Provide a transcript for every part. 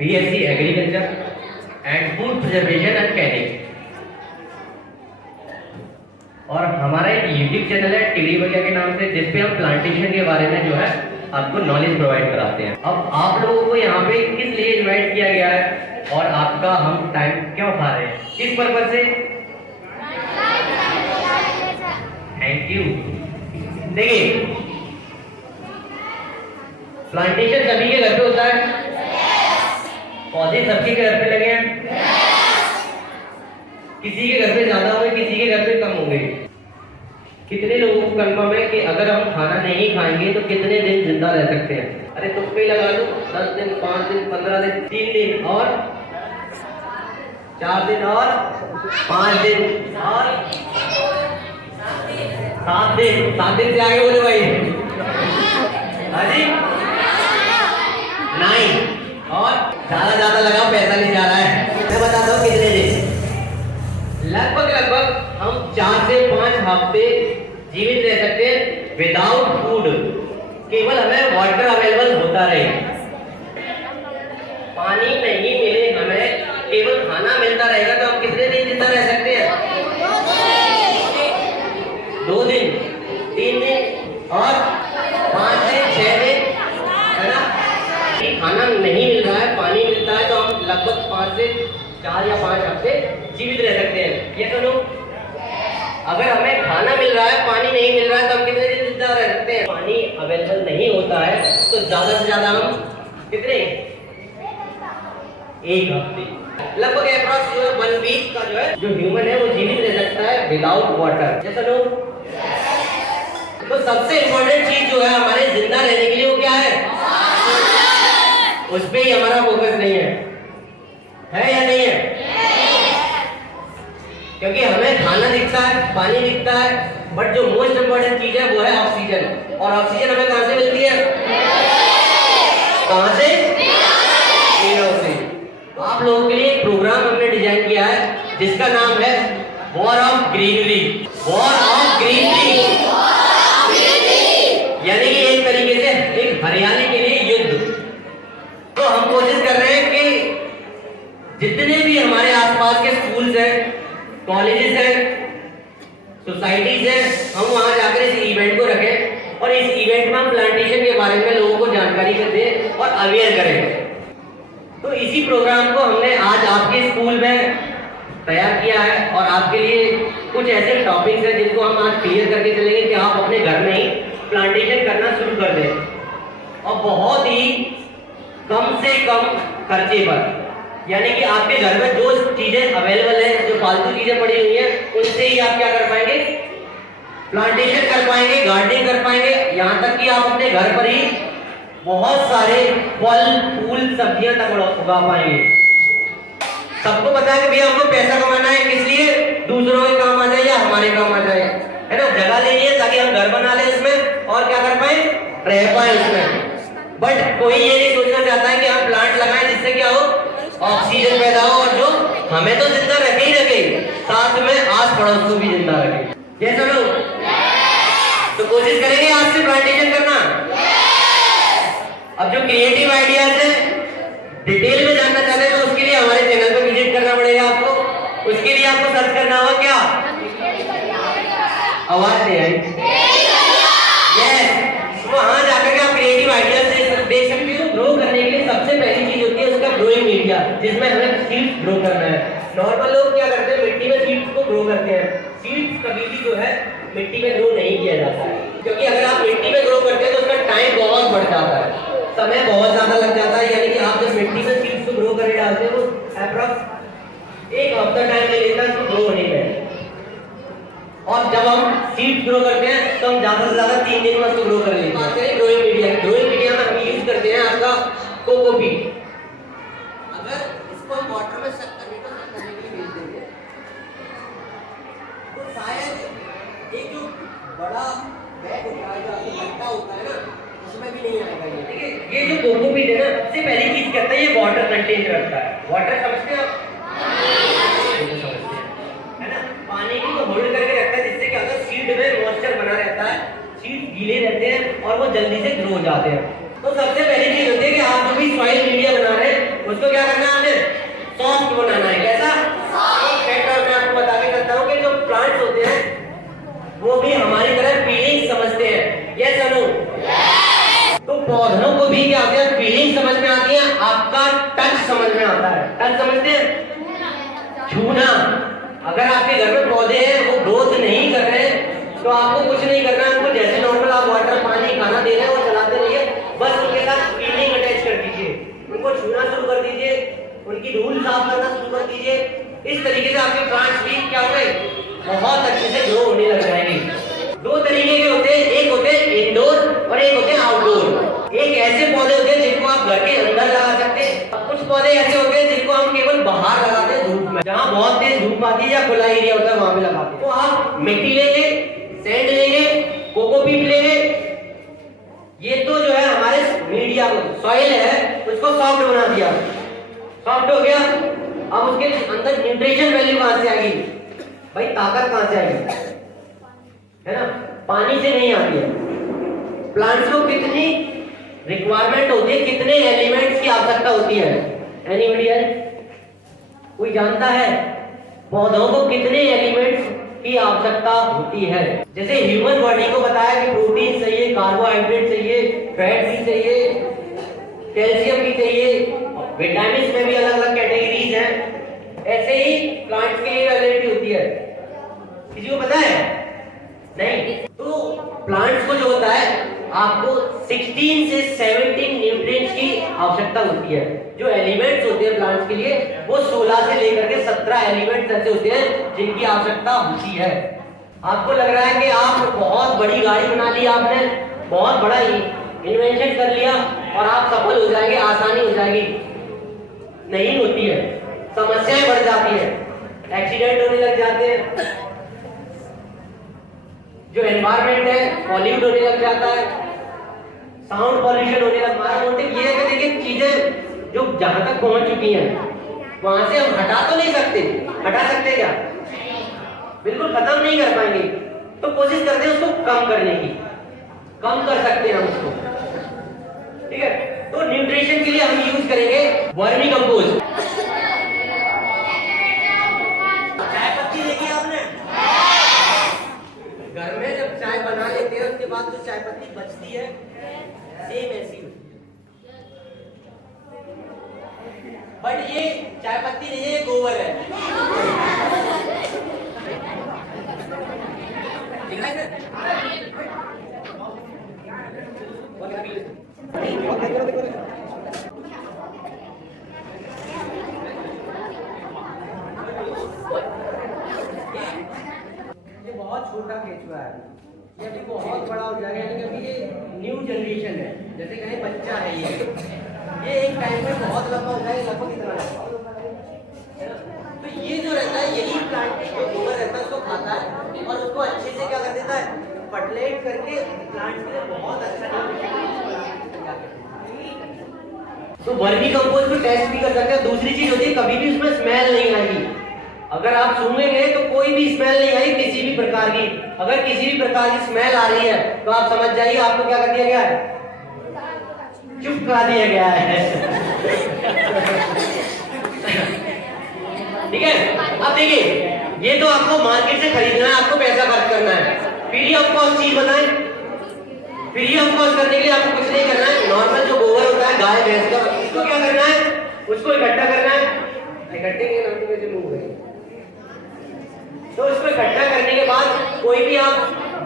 BSc agriculture and food preservation and Canning. और हमारा एक यूट्यूब चैनल है टीडी भैया के नाम से, जिसपे हम प्लांटेशन के बारे में जो है आपको नॉलेज प्रोवाइड कराते हैं। अब आप लोगों को यहाँ पे किस लिए इनवाइट किया गया है और आपका हम टाइम क्यों खा रहे हैं, किस पर्पज से? Thank you. देखिए, प्लांटेशन सभी के घर पे होता है, पौधे सबके घर पे लगे हैं, किसी के घर पे ज्यादा होंगे, किसी के घर पे कम होंगे। कितने लोगों को कंफर्म है कि अगर हम खाना नहीं खाएंगे तो कितने दिन जिंदा रह सकते हैं? अरे तुक्के लगा दो, 10 दिन, 5 दिन, 15 दिन, 3 दिन और 4 दिन और 5 दिन और 7 दिन। 7 दिन से आगे बोले भाई। अजी 9 और ज्यादा लगाओ, पैसा नहीं जा रहा है। मैं बताता हूँ कितने दिन। लगभग हम 4 से 5 हफ्ते जीवित रह सकते हैं विदाउट फूड, केवल हमें वाटर अवेलेबल होता रहे। पानी नहीं मिले, हमें केवल खाना मिलता रहेगा तो हम कितने दिन जिंदा रह सकते हैं? 2 दिन, 3 दिन और 5 दिन, 6 दिन, है ना? खाना नहीं मिल रहा है, पानी मिलता है तो हम लगभग 5 से 4 या 5 हफ्ते जीवित रह सकते हैं। ये सुनो, अगर हमें खाना मिल रहा है, पानी नहीं मिल रहा है तो हम कितने दिन जिंदा रह सकते हैं? पानी अवेलेबल नहीं होता है तो ज्यादा से ज्यादा हम कितने? 1 हफ्ते, लगभग अप्रॉक्स जो है 1 वीक का जो है जो ह्यूमन है वो जीवित रह सकता है विदाउट वाटर। जैसा लोग, तो सबसे इम्पोर्टेंट चीज जो है हमारे जिंदा रहने के लिए वो क्या है? उस पर ही हमारा फोकस नहीं है या नहीं है? क्योंकि हमें खाना दिखता है, पानी दिखता है, बट जो मोस्ट इम्पोर्टेंट चीज है वो है ऑक्सीजन। और ऑक्सीजन हमें कहां से मिलती है? कहां से? पेड़ों से। आप लोगों के लिए एक प्रोग्राम हमने डिजाइन किया है जिसका नाम है war of greenery. War of greenery यानी कि एक तरीके से एक हरियाली के लिए युद्ध। तो हम कोशिश कर रहे हैं कि जितने भी हमारे आसपास के स्कूल्स हैं, कॉलेजेस हैं, सोसाइटीज हैं, हम वहां जाकर इस इवेंट को रखें और इस इवेंट में हम प्लांटेशन के बारे में लोगों को जानकारी दें और अवेयर करें। तो इसी प्रोग्राम को हमने आज आपके स्कूल में तैयार किया है और आपके लिए कुछ ऐसे टॉपिक्स हैं जिनको हम आज क्लियर करके चलेंगे कि आप अपने घर में ही प्लांटेशन करना शुरू कर दें और बहुत ही कम से कम खर्चे पर। यानी कि आपके घर में जो चीजें अवेलेबल है, जो फालतू चीजें पड़ी हुई हैं, उनसे ही आप क्या कर पाएंगे? प्लांटेशन कर पाएंगे, गार्डनिंग कर पाएंगे। यहाँ तक कि आप अपने घर पर ही बहुत सारे फल, फूल, सब्जियां तक उगा पाएंगे। सबको पता है कि भैया हमको पैसा कमाना है, किस लिए? दूसरों के काम आ जाए या हमारे काम आ जाए, है ना? जगह लेनी है ताकि हम घर बना लें इसमें और क्या कर पाए? रह पाए उसमें। बट कोई ये नहीं सोचना चाहता है कि हम प्लांट लगाएं जिससे क्या हो? ऑक्सीजन पैदा हो और जो हमें तो जिंदा रखे ही रखे, साथ में आस पड़ोस को भी जिंदा रखे। ये सब लोग तो कोशिश करेंगे आज से प्लांटेशन करना। अब जो क्रिएटिव आइडियाज है डिटेल में जानना चाहते हैं तो उसके लिए हमारे चैनल पर विजिट करना पड़ेगा आपको। उसके लिए आपको सर्च करना होगा क्या? आवाज नहीं आई? यस, वहां जाकर के आप क्रिएटिव आइडियाज देख सकते हो। ग्रो करने के लिए सबसे पहली चीज होती है उसका ग्रोइंग मीडिया, जिसमें हमें सीड्स ग्रो करना है। नॉर्मल लोग क्या करते हैं? मिट्टी में सीड्स को ग्रो करते हैं। सीड्स कभी भी जो है मिट्टी में ग्रो नहीं किया जाता है, क्योंकि अगर आप मिट्टी में ग्रो करते हैं तो उसका टाइम बहुत बढ़ जाता है, समय बहुत ज्यादा लग जाता है। यानी कि आप जब मिट्टी में सीड्स को ग्रो करने डालते हैं तो अप्रॉक्स 1 हफ्ता टाइम ले लेता है उसको ग्रो होने में। और जब हम सीड्स ग्रो करते हैं तो हम ज्यादा से ज्यादा 3 दिन में उसको ग्रो कर लेते हैं। ग्रोइंग मीडिया, ग्रोइंग मीडिया में हम यूज करते हैं आपका कोकोपीट। अगर इसको हम वाटर में शक करने को करने के लिए भेज देंगे तो शायद एक जो बड़ा बैग होता है, जो आपको लगता होता है ना, उसमें भी नहीं आएगा ये। ठीक है, ये जो कोकोपीट है ना, सबसे पहली चीज कहता है ये वाटर कंटेन करता है। वाटर समझते हैं आप? है ना? पानी को होल्ड करके रखता है, जिससे क्या होता है? सीड में मॉइस्चर बना रहता है, सीड गीले रहते हैं और वो जल्दी से ग्रो हो जाते हैं। तो सबसे पहली चीज होती है कि आप जो भी सॉइल मीडिया बना रहे हैं उसको क्या क्या होती है, फीलिंग समझ में आती है, आपका टच समझ में आता है। टच समझते हैं, छूना। अगर आपके घर में पौधे हैं वो ग्रोथ नहीं कर रहे तो आपको कुछ नहीं करना है, उनको जैसे नॉर्मल आप वाटर पानी खाना दे रहे हैं वो चलाते रहिए, बस उनके साथ फीलिंग अटैच कर दीजिए, उनको छूना शुरू कर दीजिए, उनकी धूल साफ करना शुरू कर दीजिए। इस तरीके से आपके प्लांट्स भी क्या होंगे, बहुत अच्छे से ग्रो होने लग जाएंगे। दो तरीके के होते हैं, एक होते हैं इंडोर और एक होते हैं आउटडोर। एक ऐसे पौधे होते हैं जिनको आप घर के अंदर लगा सकते हैं, कुछ पौधे ऐसे होते हैं जिनको हम केवल बाहर लगाते हैं धूप में, जहाँ बहुत तेज धूप आती है या खुला एरिया होता है वहां पे लगाते हैं। तो आप मिट्टी लेंगे, सैंड लेंगे, कोकोपीट लेंगे, ये तो जो है हमारे मीडिया सॉइल है उसको सॉफ्ट बना दिया, सॉफ्ट हो गया। अब उसके अंदर न्यूट्रिशन वैल्यू कहां से आएगी भाई, ताकत कहां से आएगी, है ना, पानी से नहीं आती है। प्लांट्स को कितनी रिक्वायरमेंट होती है, कितने एलिमेंट्स की आवश्यकता होती है, एनीबॉडी एल्स कोई जानता है पौधों को कितने एलिमेंट्स की आवश्यकता होती है? जैसे ह्यूमन बॉडी को बताया कि प्रोटीन चाहिए, कार्बोहाइड्रेट चाहिए, फैट भी चाहिए, कैल्शियम भी चाहिए, विटामिन में भी अलग अलग कैटेगरीज हैं, ऐसे ही प्लांट्स के लिए वैलिडिटी होती है। किसी को पता है? नहीं। तो प्लांट्स को जो होता है आपको 16 से 17 न्यूट्रिएंट्स की आवश्यकता होती है। जो एलिमेंट्स होते हैं प्लांट्स के लिए वो 16 से लेकर के 17 एलिमेंट्स ऐसे होते हैं जिनकी आवश्यकता होती है। आपको लग रहा है कि आप बहुत बड़ी गाड़ी बना ली, आपने बहुत बड़ा इन्वेंशन कर लिया और आप सफल हो जाएंगे, आसानी हो जाएगी, नहीं होती है, समस्याएं बढ़ जाती है, एक्सीडेंट होने लग जाते हैं, जो एनवायरमेंट है पॉल्यूट होने लग जाता है, साउंड पॉल्यूशन होने लग। हमारा मोटिव ये है कि देखिए चीजें जो जहां तक पहुंच चुकी हैं वहां से हम हटा तो नहीं सकते, हटा सकते क्या? बिल्कुल खत्म नहीं कर पाएंगे, तो कोशिश करते हैं उसको कम करने की, कम कर सकते हैं हम उसको, ठीक है। तो न्यूट्रिशन के लिए हम यूज करेंगे वर्मी कंपोस्ट। चाय पत्ती देखी आपने? घर में जब चाय बना लेते हैं उसके बाद जो चाय पत्ती बचती है सेम ऐसी होती है, बट ये चाय पत्ती नहीं है, ये गोबर है। ठीक है सर? ये बहुत छोटा केचुआ है, ये अभी बहुत बड़ा हो जाएगा, यानी कि अभी ये न्यू जनरेशन है, जैसे कहें बच्चा है ये एक टाइम में बहुत लंबा हो जाएगा, लगभग इतना है। तो ये जो रहता है यही प्लांट जो गोबर रहता है उसको खाता है और उसको अच्छे से क्या कर देता है, फर्टिलाइज करके प्लांट के लिए बहुत अच्छा। तो वर्मी कंपोस्ट को टेस्ट भी कर सकते हैं। दूसरी चीज होती है कभी भी उसमें स्मेल नहीं आएगी, अगर आप सूंघेंगे तो कोई भी स्मेल नहीं आएगी किसी भी प्रकार की। अगर किसी भी प्रकार की स्मेल आ रही है तो आप समझ जाइए आपको क्या कर दिया गया है, चुप करा दिया गया है। ठीक है, अब देखिए ये तो आपको मार्केट से खरीदना है, आपको पैसा खर्च करना है, फ्री ऑफ कॉस्ट चीज बताएं। फ्री ऑफ कॉस्ट करने के लिए आपको कुछ नहीं करना है, नॉर्मल जो गोबर होता है गाय भैंस का, इसको क्या करना है, उसको इकट्ठा करना है, इकट्ठे के नाम से कैसे मूव है, तो इसको इकट्ठा करने के बाद कोई भी आप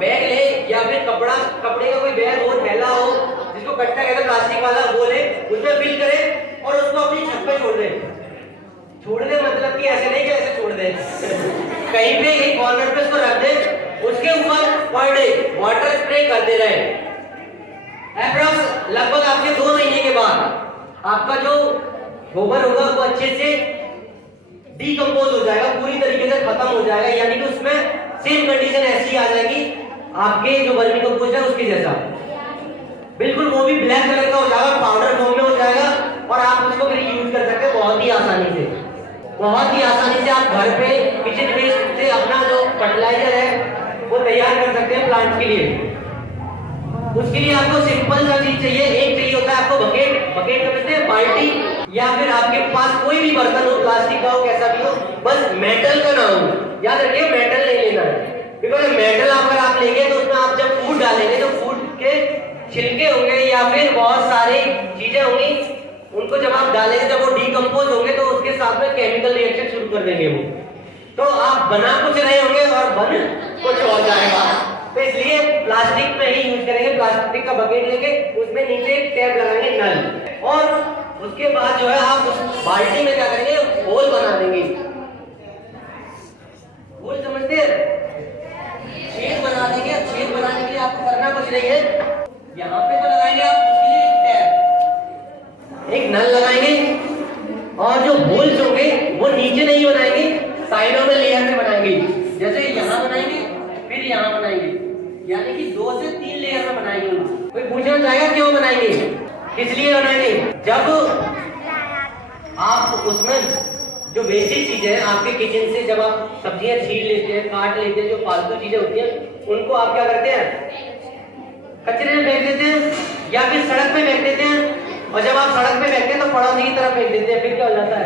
बैग ले या फिर कपड़े का कोई बैग हो, थैला हो, जिसको कट्टा कहते हैं प्लास्टिक वाला, वो ले, उसमें फिल करें और उसको अपनी छत पे छोड़ दें। छोड़ दे मतलब कि ऐसे नहीं कि ऐसे छोड़ दे कहीं पे एक कॉर्नर पे उसको रख दे, उसके ऊपर पर डे वाटर स्प्रे करते रहे। अप्रॉक्स लगभग आपके 2 महीने के बाद आपका जो गोबर होगा वो अच्छे से डीकंपोज हो जाएगा, पूरी तरीके से खत्म हो जाएगा, यानी कि उसमें सेम कंडीशन ऐसी आ जाएगी आपके जो वर्मी कंपोस्ट है उसके जैसा, बिल्कुल वो भी ब्लैक कलर का हो जाएगा, पाउडर फॉर्म में हो जाएगा और आप उसको फिर यूज कर सकते हैं बहुत ही आसानी से। बहुत ही आसानी से आप घर पे किचन वेस्ट से अपना जो फर्टिलाइजर है वो तैयार कर सकते हैं प्लांट के लिए। उसके लिए आपको सिंपल सा चीज चाहिए, एक चाहिए होता है आपको बकेट समझते हैं, बाल्टी, या फिर आपके पास कोई भी बर्तन हो, प्लास्टिक का हो, कैसा भी हो, बस मेटल का ना हो, याद रखिए मेटल नहीं लेना है, बिकॉज मेटल अगर आप लेंगे तो उसमें आप जब फूड डालेंगे तो फूड के छिलके होंगे या फिर बहुत सारी चीजें होंगी, उनको जब आप डालेंगे, जब वो डिकम्पोज होंगे तो उसके साथ में केमिकल रिएक्शन शुरू कर देंगे वो, तो आप बना कुछ रहे होंगे और बन कुछ और जाएगा। तो इसलिए प्लास्टिक में ही यूज करेंगे। प्लास्टिक का बकेट लेंगे, उसमें नीचे एक टैप लगाएंगे नल, और उसके बाद जो है आप उस बाल्टी में क्या करेंगे, होल बना देंगे। होल समझते हैं, छेद बना देंगे। छेद बनाने के लिए आपको करना कुछ नहीं है, यहाँ पे तो लगाएंगे आप उसके लिए टैप, एक नल लगाएंगे, और जो होल्स होंगे वो नीचे नहीं बनाएंगे, साइडों में लेयर में बनाएंगे। जैसे यहाँ बनाएंगे, फिर यहाँ बनाएंगे, यानी कि 2 से 3 लेयर में बनाएंगे। कोई पूछना चाहेगा क्यों बनाएंगे, किस लिए बनाएंगे? जब आप उसमें जो वेस्टेज चीजें हैं आपके किचन से, जब आप सब्जियां छील लेते हैं, काट लेते हैं, जो फालतू चीजें होती हैं, उनको आप क्या करते हैं, कचरे में फेंक देते हैं या फिर सड़क पे फेंक देते हैं। और जब आप सड़क पे फेंकते हैं तो पड़ोसी की तरफ फेंक देते हैं, फिर क्या हो जाता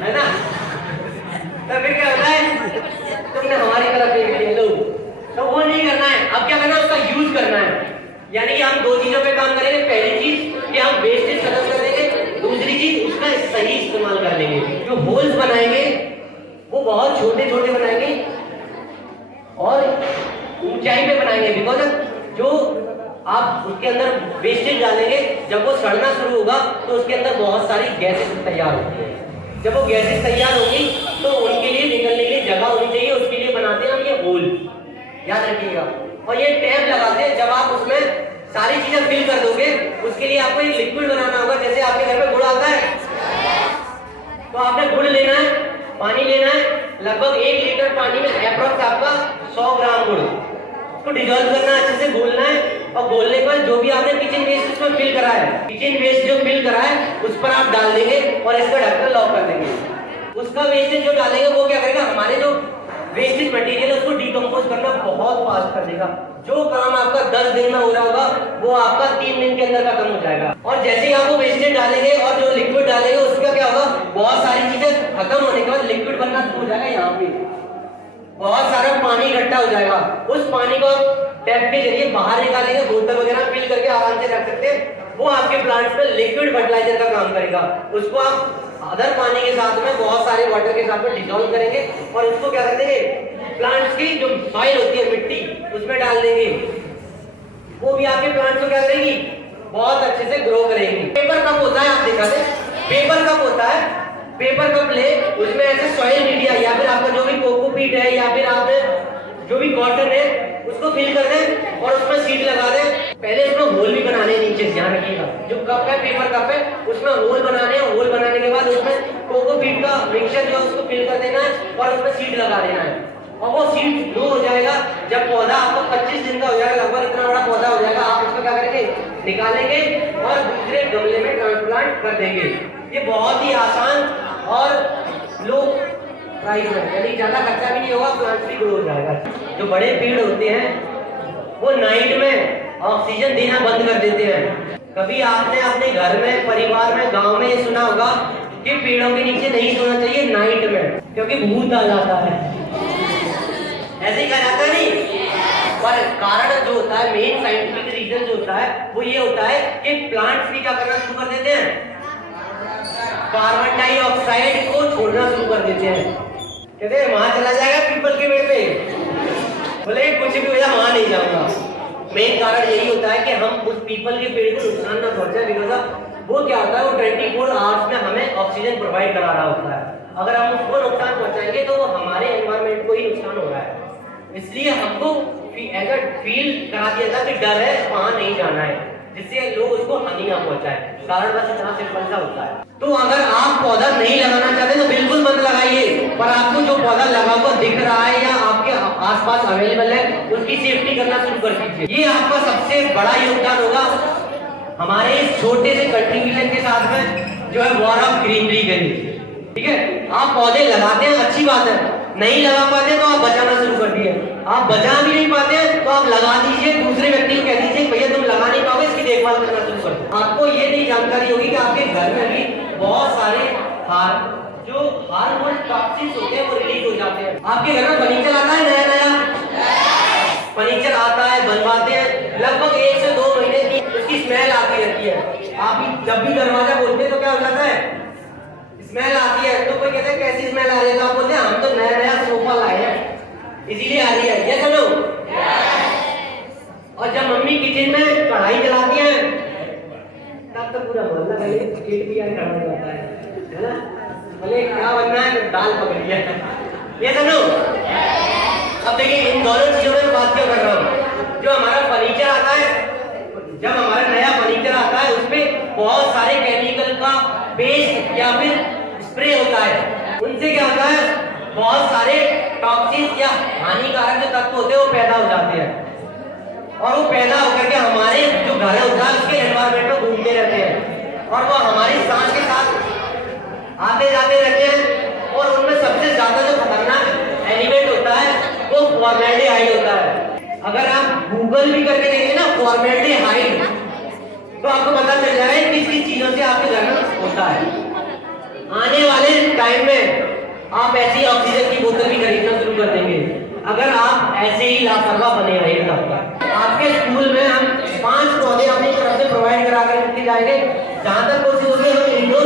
है ना? तो फिर क्या होता है, तुमने हमारी तरफ फेंक दिया लो। तो वो नहीं करना है। अब क्या करना है, उसका यूज करना है। यानी कि हम 2 चीजों पे काम करेंगे। पहली चीज कि हम वेस्टेज खत्म कर देंगे, दूसरी चीज उसका सही इस्तेमाल कर लेंगे। जो होल्स बनाएंगे वो बहुत छोटे छोटे बनाएंगे और ऊंचाई पे बनाएंगे, बिकॉज जो आप उसके अंदर वेस्टेज डालेंगे, जब वो सड़ना शुरू होगा तो उसके अंदर बहुत सारी गैसेस तैयार होती है। जब वो गैसेस तैयार होगी तो उनके लिए निकलने के लिए जगह होनी चाहिए, उसके लिए बनाते हैं हम ये होल, याद रखिएगा। और ये टैप लगाते हैं, जब आप उसमें सारी चीजें फिल कर दोगे, उसके लिए आपको एक लिक्विड बनाना होगा। जैसे आपके घर में गुड़ आता है, तो आपने गुड़ लेना है, पानी लेना है, लगभग 1 लीटर पानी में अप्रॉक्स आपका 100 ग्राम गुड़, उसको डिजोल्व करना है, अच्छे से घोलना है। और घोलने के बाद जो भी आपने किचन वेस्ट उसमें फिल करा है, किचन वेस्ट जो फिल करा है उस पर आप डाल देंगे और इसका ढक्कन लॉक कर देंगे। उसका वेस्टेज जो डालेंगे वो क्या करेगा, हमारे जो वेस्टेज मटेरियल है उसको डिकम्पोज करना बहुत फास्ट कर देगा। जो काम आपका 10 दिन में हो रहा होगा वो आपका 3 दिन के अंदर खत्म हो जाएगा। और जैसे ही आप वो वेस्टेज डालेंगे और जो लिक्विड डालेंगे उसका क्या होगा, बहुत सारी चीजें खत्म होने के बाद लिक्विड बनना शुरू हो जाएगा। यहाँ पे बहुत सारा पानी इकट्ठा हो जाएगा। उस पानी को टैप के जरिए बाहर निकालेंगे, बोतल वगैरह फिल करके आराम से रख सकते हैं। वो आपके प्लांट्स में लिक्विड फर्टिलाइजर का काम करेगा। उसको आप अदर पानी के साथ में, बहुत सारे वाटर के साथ में डिसॉल्व करेंगे और उसको क्या कर देंगे, प्लांट्स की जो सॉइल होती है मिट्टी, उसमें डाल देंगे। वो भी आपके प्लांट्स को क्या करेगी, बहुत अच्छे से ग्रो करेंगी। पेपर कप होता है, आप देखा थे, पेपर कप होता है, पेपर कप ले, उसमें ऐसे सॉइल मीडिया या फिर आपका जो भी कोकोपीट है या फिर आप जो भी कॉटन है उसको फिल कर दें और उसमें सीड लगा दें। पहले इसमें होल भी बनाने हैं नीचे, ध्यान रखिएगा। जो कप है, पेपर कप है, उसमें होल बनाने हैं। होल बनाने के बाद उसमें कोकोपीट का मिक्सचर जो है उसको फिल कर देना है और उसमें सीड लगा देना है। और वो सीड ग्रो हो जाएगा। जब पौधा आपको 25 दिन का हो जाएगा, लगभग इतना बड़ा पौधा हो जाएगा, आप उसको क्या करेंगे, निकालेंगे और दूसरे गमले में ट्रांसप्लांट कर देंगे। ये बहुत ही आसान और लो प्राइस है, यानी ज्यादा खर्चा भी नहीं होगा, प्लांट भी ग्रो हो जाएगा। जो बड़े पेड़ होते हैं वो नाइट में ऑक्सीजन देना बंद कर देते हैं। कभी आपने अपने घर में, परिवार में, गांव में ये सुना होगा कि पेड़ों के नीचे नहीं सोना चाहिए नाइट में, क्योंकि भूत आ जाता है। ऐसे ही कहा जाता नहीं, पर कारण जो होता है, मेन साइंटिफिक रीजन जो होता है वो ये होता है कि प्लांट्स भी क्या करना शुरू कर देते हैं, कार्बन डाइऑक्साइड को छोड़ना शुरू कर देते हैं। कहते हैं वहां चला जाएगा पीपल के पेड़ पे, बोले कुछ भी हो जाए वहां नहीं जाऊंगा। मेन कारण यही होता है कि हम उस पीपल के पेड़ को नुकसान ना पहुंचाए, बिकॉज वो क्या होता है, वो 24 आवर्स में हमें ऑक्सीजन प्रोवाइड करा रहा होता है। अगर हम उसको नुकसान पहुंचाएंगे तो वो हमारे एनवायरमेंट को ही नुकसान हो रहा है। इसलिए हमको ऐसा फील करा दिया था कि डर है, वहां नहीं जाना है, जिससे लोग उसको हानि ना पहुंचाए। कारण बस इतना सिंपल सा होता है। तो अगर आप पौधा नहीं लगाना चाहते तो बिल्कुल मत लगाइए, पर आपको जो पौधा लगा हुआ दिख रहा है या आपके आसपास अवेलेबल है उसकी सेफ्टी करना शुरू कर दीजिए। ये आपका सबसे बड़ा योगदान होगा हमारे इस छोटे से कंट्रीब्यूशन के साथ में, जो है वॉर ऑफ ग्रीनरी के लिए। ठीक है, आप पौधे लगाते हैं, अच्छी बात है, नहीं लगा पाते तो आप बचाना शुरू कर दिए। आप बचा भी नहीं पाते तो आप लगा दीजिए, दूसरे व्यक्ति को कह दीजिए भैया तुम लगा नहीं पाओगे, इसकी देखभाल करना शुरू कर दो। आपको ये नहीं जानकारी होगी कि आपके घर में भी बहुत सारे हार्मोन टॉक्सिन्स होते हैं, वो रिलीज हो जाते हैं। आपके घर में फर्नीचर आता है नया नया, फर्नीचर आता है, बनवाते हैं, लगभग 1 से 2 महीने की उसकी स्मेल आती रहती है। आप जब भी दरवाजा खोलते हैं तो क्या हो जाता है, स्मेल आती है। तो कोई कहते हैं कैसी स्मेल आ रही है, तो आप बोलते हैं हम तो नया नया सोफा लाए हैं इसीलिए आ रही है। ये सुनो, और जब मम्मी किचन में कढ़ाई चलाती है तब तो पूरा मोहल्ला पेट भी खड़ा हो जाता है ना। बोले क्या बनना है, दाल पकड़ी है। ये सुनो, अब देखिए इन दोनों चीजों में बात क्यों कर रहा हूँ। जो हमारा फर्नीचर आता है, जब हमारा नया फर्नीचर आता है उसमें बहुत सारे केमिकल का पेस्ट या फिर स्प्रे होता है। उनसे क्या होता है, बहुत सारे टॉक्सिन या हानिकारक जो तत्व होते हैं वो पैदा हो जाते हैं, और वो पैदा होकर के हमारे जो घर होता है उसके एनवायरमेंट में घूमते रहते हैं, और वो हमारी सांस के साथ आते जाते रहते हैं। और उनमें सबसे ज्यादा जो खतरनाक एलिमेंट होता है वो फॉर्मेल्डिहाइड होता है। अगर आप गूगल भी करके देखेंगे ना फॉर्मेल्डिहाइड, तो आपको पता चल जाएगा किस किस चीजों से आपके घर में होता है। आने वाले टाइम में आप ऐसी ऑक्सीजन की बोतल भी खरीदना शुरू कर देंगे अगर आप ऐसे ही लापरवाह बने रहे। आपके स्कूल में हम 5 पौधे अपनी तरफ से प्रोवाइड करा कर जाएंगे। जहां तक कोशिश होगी हम इंडोर